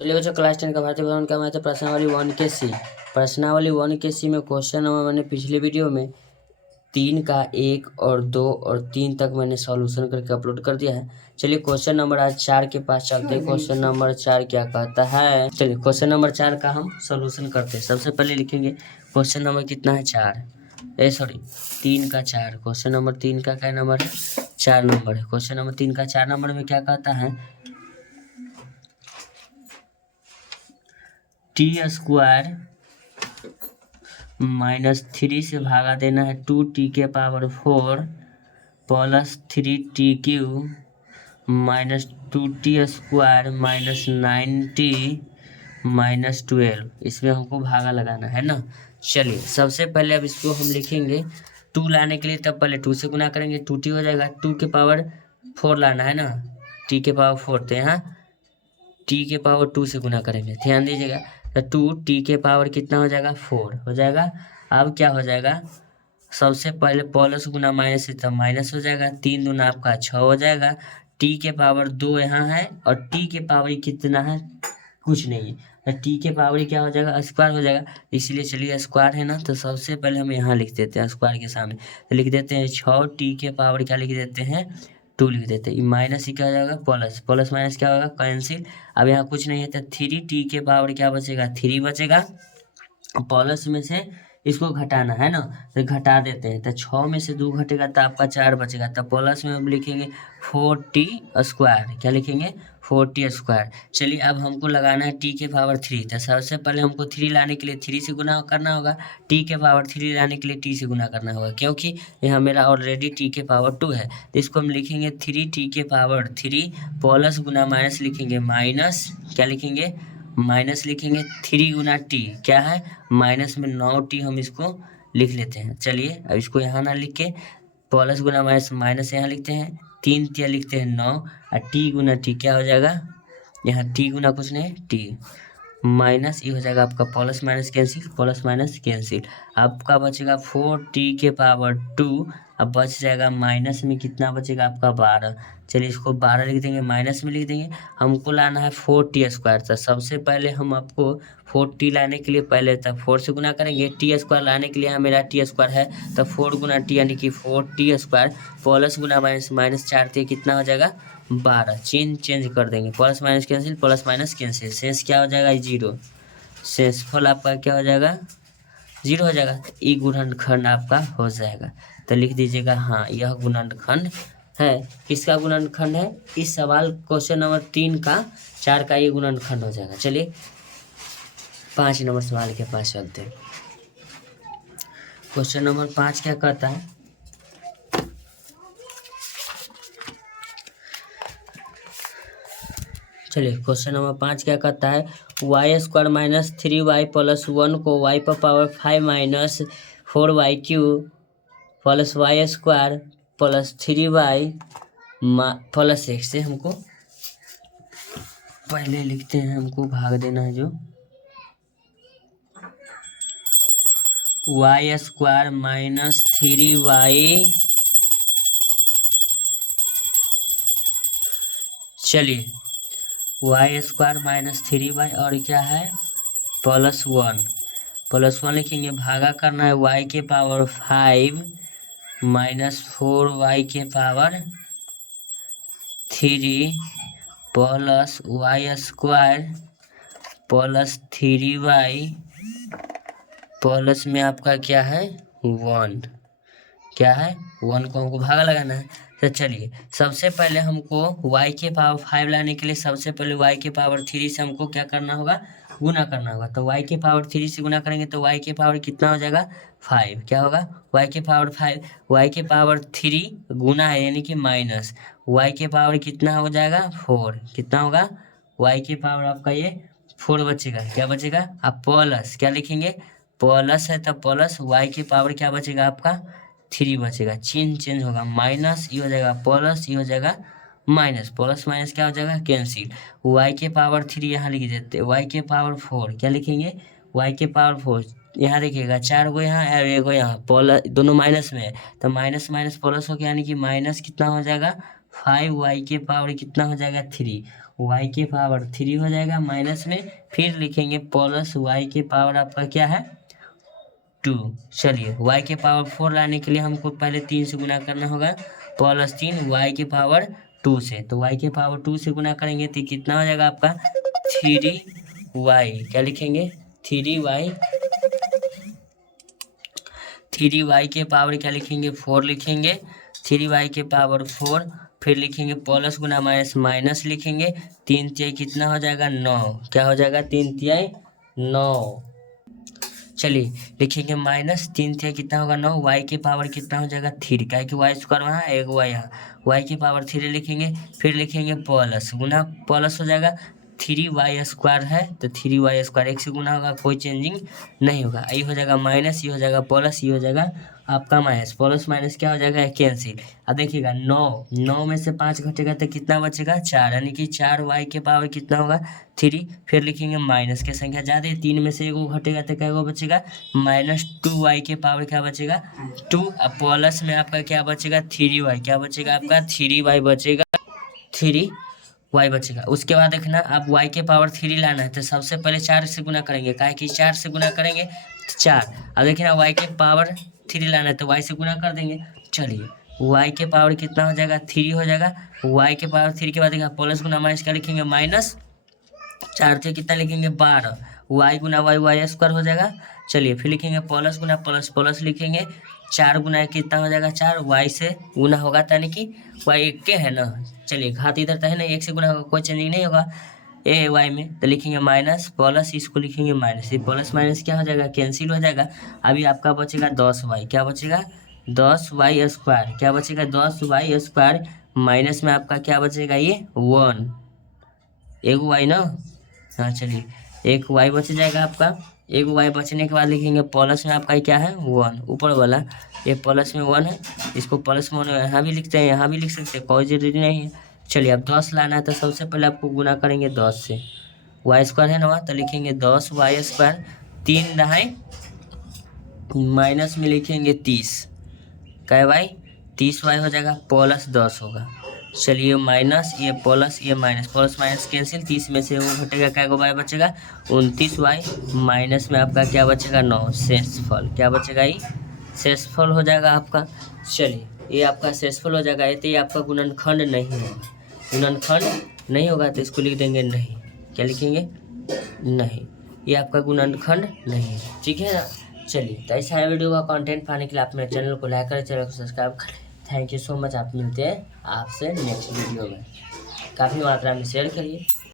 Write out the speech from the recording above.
चलिए बच्चों, क्लास 10 का भारतीय विज्ञान का मैथ है प्रश्नावली 1 के सी। प्रश्नावली 1 के सी में क्वेश्चन नंबर मैंने पिछले वीडियो में 3 का 1 और 2 और 3 तक मैंने सॉल्यूशन करके अपलोड कर दिया है। चलिए क्वेश्चन नंबर आज 4 के पास चलते हैं। क्वेश्चन नंबर 4 क्या कहता है, चलिए क्वेश्चन नंबर 4 का हम सॉल्यूशन करते हैं। सबसे पहले लिखेंगे क्वेश्चन नंबर कितना है, 4 3 का 4। क्वेश्चन नंबर 3 का क्या नंबर है, 4 नंबर है। क्वेश्चन नंबर 3 का 4 नंबर में क्या कहता है, टी स्क्वायर -3 से भागा देना है 2t⁴ plus 3t³ -2t² -9t इसमें हमको भागा लगाना है ना। चलिए सबसे पहले अब इसको हम लिखेंगे 2 लाने के लिए, तब पहले 2 से गुना करेंगे, 2t हो जाएगा। 2⁴ लाना है ना, t⁴ तो यहाँ t⁴ से गुना करेंगे, ध्यान दीजिएगा। तो 2t⁴ कितना हो जाएगा, 4 हो जाएगा। अब क्या हो जाएगा, सबसे पहले प्लस गुना माइनस से तब माइनस हो जाएगा, 3 दूना आपका 6 हो जाएगा। t⁴ यहाँ है और t⁴ कितना है, कुछ नहीं है। t⁴ क्या हो जाएगा, स्क्वायर हो जाएगा। इसलिए चलिए स्क्वायर है ना, तो सबसे पहले हम यहाँ लिख देते हैं स्क्वायर के सामने, तो लिख देते हैं 6, t⁴ क्या लिख देते हैं, 2 लिख देते हैं। माइनस ही क्या हो जाएगा, प्लस, प्लस माइनस क्या होगा, कैंसिल। अब यहाँ कुछ नहीं है तो 3t⁴ क्या बचेगा, 3 बचेगा। प्लस में से इसको घटाना है ना, तो घटा देते हैं। तो 6 में से 2 घटेगा तो आपका 4 बचेगा। तो प्लस में हम लिखेंगे 4t², क्या लिखेंगे, 4t²। चलिए अब हमको लगाना है t⁴ 3। तो सबसे पहले हमको 3 लाने के लिए 3 से गुना करना होगा, t⁴ लाने के लिए t से गुना करना होगा, क्योंकि यहाँ मेरा ऑलरेडी t⁴ है। तो इसको हम लिखेंगे 3t⁴ प्लस गुना माइनस लिखेंगे माइनस, क्या लिखेंगे, माइनस लिखेंगे 3 गुना टी, क्या है, माइनस में 9t हम इसको लिख लेते हैं। चलिए अब इसको यहाँ ना लिख के प्लस गुना माइनस माइनस यहाँ लिखते हैं, 3 तिया लिखते हैं 9 और टी गुना टी क्या हो जाएगा, यहाँ टी गुना कुछ नहीं टी माइनस, ये हो जाएगा आपका plus minus cancel, plus minus cancel. आपका बचेगा 4t⁴2। अब बच जाएगा माइनस में कितना बचेगा आपका 12। चलिए इसको 12 लिख देंगे, माइनस में लिख देंगे। हमको लाना है 4t²। तो सबसे पहले हम आपको 4t लाने के लिए पहले तब 4 से गुना करेंगे, t² लाने के लिए यहाँ मेरा t² है तो 4 गुना टी यानी कि 4t² प्लस गुना माइनस माइनस 4 थे कितना हो जाएगा 12। चेंज कर देंगे, plus minus cancel, plus minus cancel, शेष क्या हो जाएगा 0। शेषफल आपका क्या हो जाएगा 0 हो जाएगा। ई गुणनखंड आपका हो जाएगा। तो लिख दीजिएगा हाँ यह गुणनखंड है। किसका गुणनखंड है, इस सवाल क्वेश्चन नंबर 3 का 4 का ये गुणनखंड हो जाएगा। चलिए 5 नंबर सवाल के पास चलते हैं। क्वेश्चन नंबर 5 क्या कहता है, चलिए क्वेश्चन नंबर 5 क्या कहता है, y² - 3y + 1 को y पर power 5 - 4y³ plus y² plus 3y plus x से हमको पहले लिखते हैं, हमको भाग देना है जो y² - 3y, चलिए y² - 3y और क्या है +1 लिखेंगे, भागा करना है y⁴ 5 - 4y⁴ 3 plus y² plus 3y plus में आपका क्या है 1, क्या है 1 को हमको भागा लगाना है। तो चलिए सबसे पहले हमको y⁴ 5 लाने के लिए सबसे पहले y⁴ 3 से हमको क्या करना होगा, गुना करना होगा। तो y⁴ 3 से गुना करेंगे तो y⁴ कितना हो जाएगा 5, क्या होगा y⁴ 5, y⁴ 3 गुना है यानी कि माइनस, y⁴ कितना हो जाएगा 4, कितना होगा y⁴ आपका ये 4 बचेगा, क्या बचेगा आप प्लस, क्या लिखेंगे प्लस है तो प्लस y⁴ क्या बचेगा आपका 3 बचेगा। चेंज होगा, माइनस ये हो जाएगा प्लस, ये हो जाएगा माइनस, प्लस माइनस क्या हो जाएगा कैंसिल। y⁴ 3 यहाँ लिख देते, y⁴ 4 क्या लिखेंगे y⁴ 4, यहाँ देखिएगा 4 गो यहाँ और 1 गो यहाँ, प्लस दोनों माइनस में है तो माइनस माइनस प्लस हो गया यानी कि माइनस कितना हो जाएगा 5, y⁴ कितना हो जाएगा 3, वाई के पावर 3 हो जाएगा माइनस में, फिर लिखेंगे प्लस वाई के पावर आपका क्या है 2। चलिए y के पावर 4 लाने के लिए हमको पहले 3 से गुना करना होगा, प्लस 3 y के पावर 2 से, तो y के पावर 2 से गुना करेंगे तो कितना हो जाएगा आपका 3y, क्या लिखेंगे 3y के पावर क्या लिखेंगे 4 लिखेंगे, 3y के पावर 4, फिर लिखेंगे प्लस गुना माइनस माइनस लिखेंगे, 3 तिहाई कितना हो जाएगा 9, क्या हो जाएगा 3 तिहाई 9। चलिए लिखेंगे माइनस 3 तिहाई कितना होगा 9, y के पावर कितना हो जाएगा 3, क्या कि वाई स्क्वायर वहाँ एक वाई यहाँ, y के पावर 3 लिखेंगे, फिर लिखेंगे प्लस गुना प्लस हो जाएगा 3y स्क्वायर है तो 3y स्क्वायर एक से गुना होगा, कोई चेंजिंग नहीं होगा, ये हो जाएगा माइनस, ये हो जाएगा प्लस, ये हो जाएगा आपका माइनस, प्लस माइनस क्या हो जाएगा कैंसिल। अब देखिएगा 9 में से 5 घटेगा तो कितना बचेगा 4, यानी कि 4y के पावर कितना होगा 3, फिर लिखेंगे माइनस की संख्या ज़्यादा है, 3 में से एगो घटेगा तो क्या बचेगा -2y के पावर क्या बचेगा 2, अब प्लस में आपका क्या बचेगा 3y, क्या बचेगा आपका 3y बचेगा, 3y बचेगा। उसके बाद देखना आप y के पावर 3 लाना है तो सबसे पहले 4 से गुना करेंगे, काहे कि 4 से गुना करेंगे तो 4, अब देखिए ना y के पावर 3 लाना है तो y से गुना कर देंगे। चलिए y के पावर कितना हो जाएगा 3 हो जाएगा, y के पावर 3 के बाद देखिए प्लस गुना माइनस क्या लिखेंगे माइनस, 4 से कितना लिखेंगे 12, y गुना y स्क्वायर हो जाएगा। चलिए फिर लिखेंगे प्लस गुना प्लस प्लस लिखेंगे, 4 गुना कितना हो जाएगा 4, y से गुना होगा यानी कि y एक के है ना, चलिए घात इधर तो है ना, एक से गुना होगा कोई चेंजिंग नहीं होगा ए वाई में, तो लिखेंगे माइनस प्लस, इसको लिखेंगे माइनस, ये प्लस माइनस क्या हो जाएगा कैंसिल हो जाएगा। अभी आपका बचेगा 10y, क्या बचेगा 10y स्क्वायर, क्या बचेगा 10y स्क्वायर, माइनस में आपका क्या बचेगा ये 1, एक y ना, हाँ चलिए एक y बच जाएगा आपका, एक y बचने के बाद लिखेंगे प्लस में आपका क्या है 1, ऊपर वाला ये प्लस में 1 है, इसको प्लस में 1 यहाँ भी लिखते हैं यहाँ भी लिख सकते हैं, कोई जरूरी नहीं है। चलिए अब 10 लाना है तो सबसे पहले आपको गुना करेंगे 10 से, वाई स्क्वायर है ना वहाँ, तो लिखेंगे 10y स्क्वायर, 3 दहाई माइनस में लिखेंगे 30, क्या भाई 30y हो जाएगा, प्लस 10 होगा। चलिए माइनस ये प्लस ये माइनस, प्लस माइनस कैंसिल, 30 में से वो घटेगा क्या वाई बचेगा 29y, माइनस में आपका क्या बचेगा 9, शेषफल क्या बचेगा ये शेषफल हो जाएगा आपका। चलिए ये आपका शेषफल हो जाएगा, ये तो ये आपका गुणनखंड नहीं होगा, गुणनखंड नहीं होगा तो इसको लिख देंगे नहीं, क्या लिखेंगे नहीं, ये आपका गुणनखंड नहीं है, ठीक है ना। चलिए तो ऐसा है वीडियो का कंटेंट पाने के लिए आप मेरे चैनल को लाइक करें, चैनल को सब्सक्राइब करें। थैंक यू सो मच, आप मिलते हैं आपसे नेक्स्ट वीडियो में, काफ़ी मात्रा में शेयर करिए।